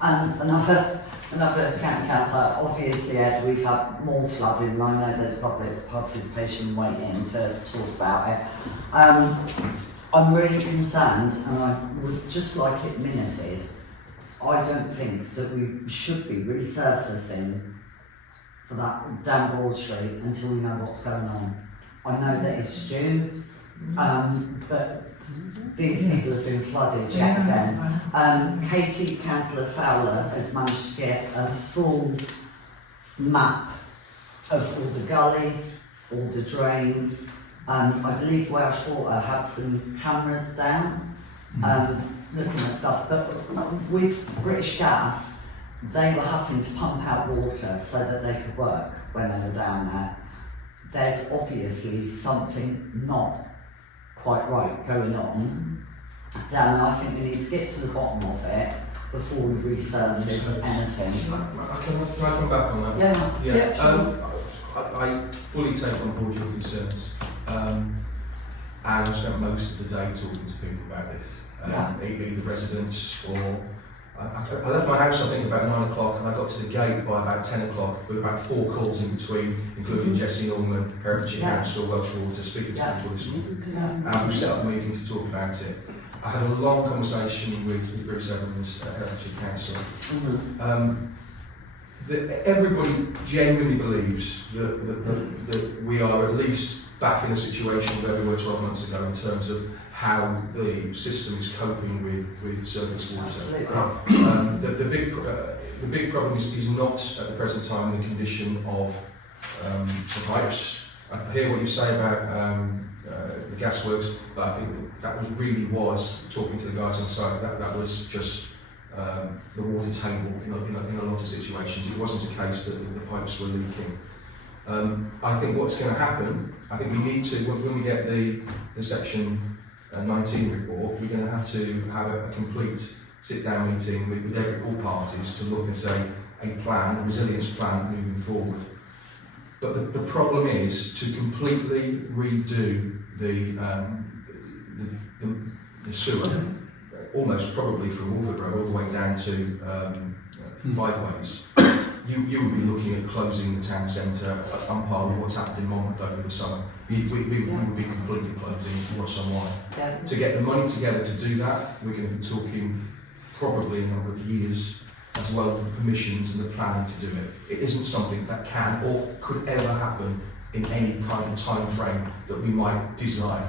And another county councillor, obviously, Ed, we've had more flooding, and I know there's public participation waiting to talk about it. I'm really concerned, and I would just like it minuted. I don't think that we should be resurfacing for that down Broad Street until we know what's going on. I know that it's due, but these people have been flooded yet again. Katie, Councillor Fowler, has managed to get a full map of all the gullies, all the drains. I believe Welsh Water had some cameras down looking at stuff, but with British Gas, they were having to pump out water so that they could work when they were down there. There's obviously something not quite right going on down there. I think we need to get to the bottom of it before we resurface anything. Can I come back on that? Yeah. Sure. I fully take on board your concerns, and I've spent most of the day talking to people about this, either the residents or I left my house I think about 9 o'clock, and I got to the gate by about 10 o'clock with about 4 calls in between, including Jessie Norman, Herefordshire Council, Welsh Water, speaking to people this morning. We set up a meeting to talk about it. I had a long conversation with Bruce Evans at Herefordshire Council. Everybody genuinely believes that we are at least back in a situation where we were 12 months ago in terms of how the system is coping with surface water. The big problem is not at the present time the condition of the pipes. I hear what you say about the gasworks, but I think that was talking to the guys on site, that was just the water table in a lot of situations. It wasn't a case that the pipes were leaking. I think what's going to happen, I think we need to, when we get the section 19 report, we're going to have a complete sit-down meeting with all parties to look and say a resilience plan moving forward. But the problem is to completely redo the sewer, almost probably from Wolford Road all the way down to Five Ways. You would be looking at closing the town centre on par with what's happened in Monmouth over the summer. We would be completely closing Ross-on-Wye. Yeah. To get the money together to do that, we're going to be talking probably a number of years, as well as permissions and the planning to do it. It isn't something that can or could ever happen in any kind of time frame that we might desire.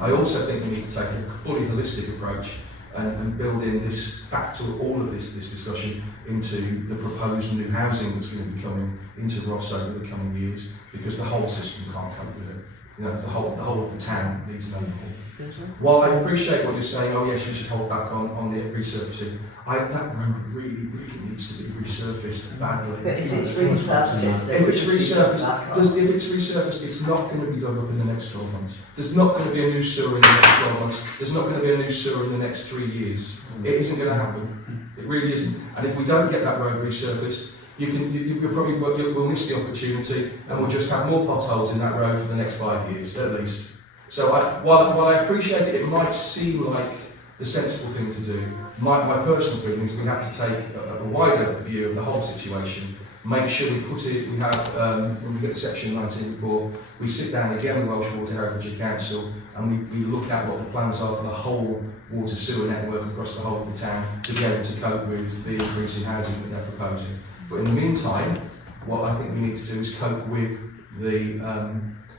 I also think we need to take a fully holistic approach and build in this factor, all of this discussion into the proposed new housing that's going to be coming into Ross over the coming years, because the whole system can't cope with it. The whole of the town needs an overhaul. While I appreciate what you're saying, oh yes, we should hold back on the resurfacing, that road really needs to be resurfaced badly. But if it's resurfaced, it's not going to be done up in the next 12 months. There's not going to be a new sewer in the next 12 months. There's not going to be a new sewer in the next 3 years. It isn't going to happen. It really isn't. And if we don't get that road resurfaced, we'll miss the opportunity, and we'll just have more potholes in that road for the next 5 years at least. So while I appreciate it, it might seem like the sensible thing to do. My personal feeling is we have to take a wider view of the whole situation. Make sure we put it. We have when we get to section 19 report, we sit down again with Welsh Water, Herefordshire Council, and we look at what the plans are for the whole water sewer network across the whole of the town to be able to cope with the increase in housing that they're proposing. But in the meantime, what I think we need to do is cope with the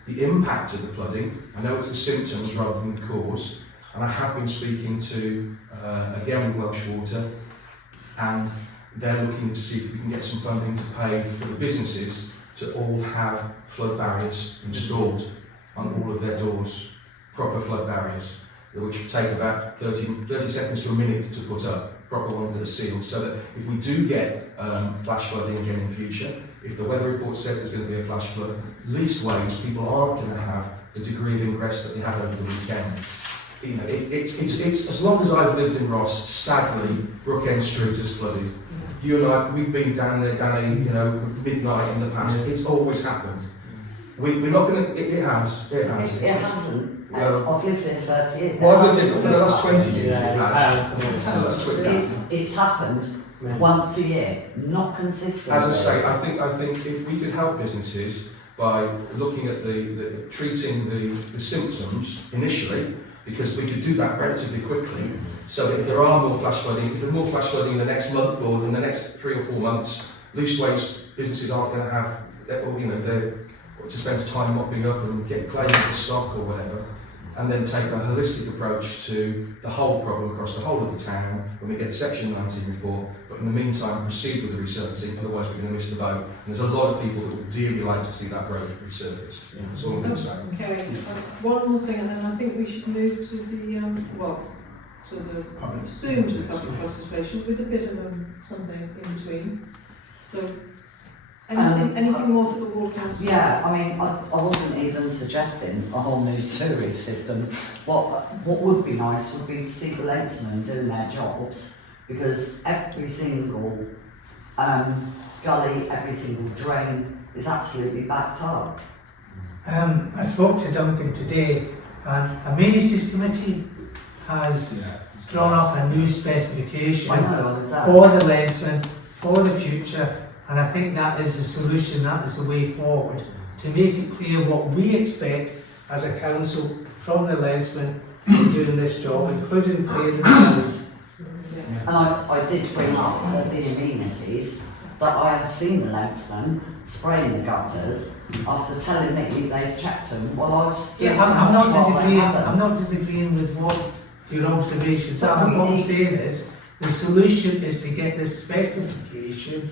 impact of the flooding. I know it's the symptoms rather than the cause, and I have been speaking to again with Welsh Water, and they're looking to see if we can get some funding to pay for the businesses to all have flood barriers installed on all of their doors, proper flood barriers, which would take about 30 seconds to a minute to put up, proper ones that are sealed, so that if we do get flash flooding again in the future, if the weather report says there's going to be a flash flood, leastways people aren't going to have the degree of ingress that they had over the weekend. You know, it's as long as I've lived in Ross, sadly, Brookend Street has flooded. You and I, we've been down there, Danny, midnight in the past. It's always happened. We're not going to. It has. It hasn't. I've lived there 30 years. Well, I've lived there for the last 20 years. It has. It's happened once a year, not consistently. As I say, I think if we could help businesses by looking at treating the symptoms initially, because we could do that relatively quickly. So that if there are more flash flooding, if there's more flash flooding in the next month or in the next 3 or 4 months, loose waste businesses aren't going to have, to spend time mopping up and get claims for stock or whatever, and then take a holistic approach to the whole problem across the whole of the town when we get the Section 19 report, but in the meantime proceed with the resurfacing, otherwise we're going to miss the boat. And there's a lot of people that would dearly like to see that road resurfaced. That's all I'm going to say. Okay, one more thing, and then I think we should move to the, soon to public participation with a bit of something in between. So, anything more for the ward council? Yeah, I mean, I wasn't even suggesting a whole new sewerage system. What would be nice would be to see the Lensmen doing their jobs, because every single gully, every single drain is absolutely backed up. I spoke to Duncan today, and Amenities Committee has drawn up a new specification for the Lensman, for the future, and I think that is the solution, that is the way forward, to make it clear what we expect as a council from the Lensman in doing this job, including clear the bills. And I did bring up the amenities, but I have seen the Lensman spraying the gutters after telling me they've checked them. Well, I'm not disagreeing with what your observations are. What I'm saying is the solution is to get this specification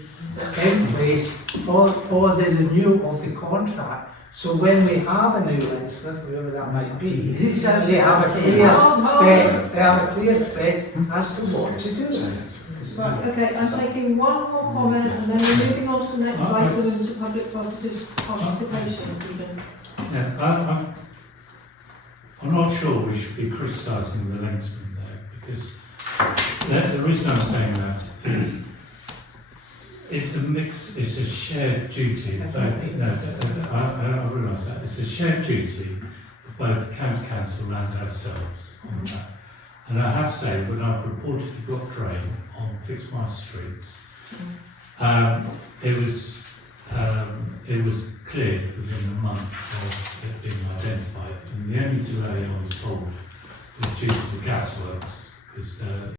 in place for the renewal of the contract. So when we have a new Lensmith, whoever that might be, they have a clear spec as to what to do. Right, okay, I'm taking one more comment and then we're moving on to the next item into public participation. Yeah, I'm not sure we should be criticising the Lensman there, because the reason I'm saying that is it's a shared duty. I realise that. It's a shared duty of both the county council and ourselves on that. And I have to say, when I've reported the block drain on Fitzmar streets, it was cleared within a month of it being identified. And the only delay I was told was due to the gasworks, because